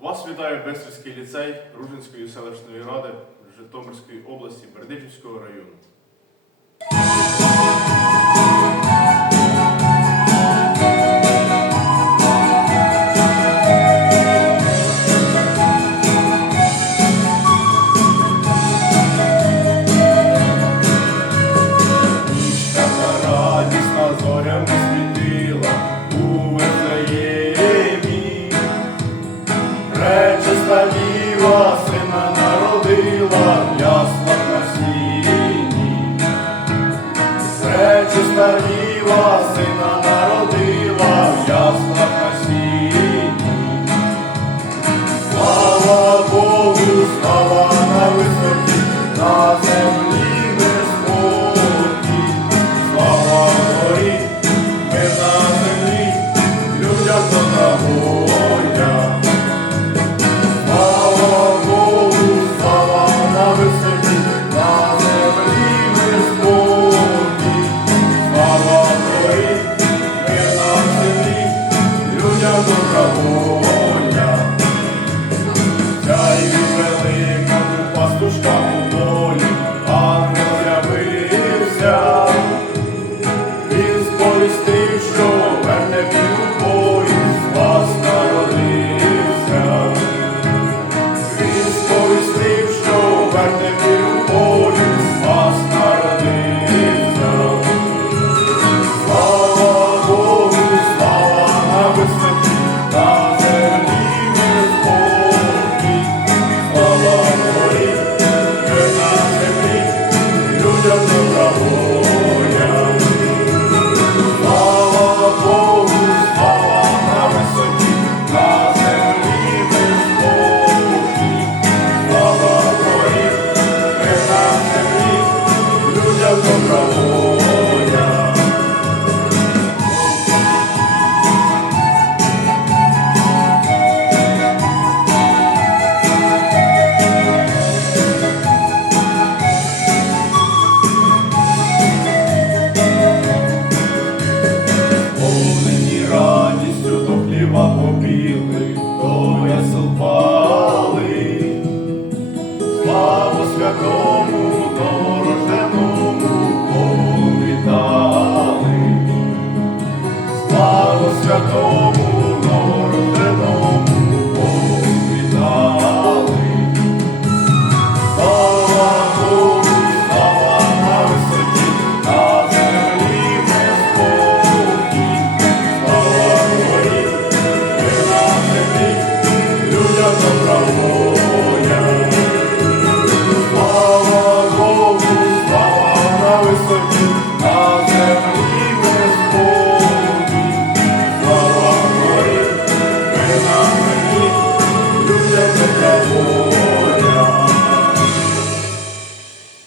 Вас вітає Бестрівський ліцей Ружинської селищної ради Житомирської області Бердичівського району. Речі діва, сина народила ясно на сіні, пречиста діва, сина народила в яслах на сіні, слава Богу, слава на висоті. на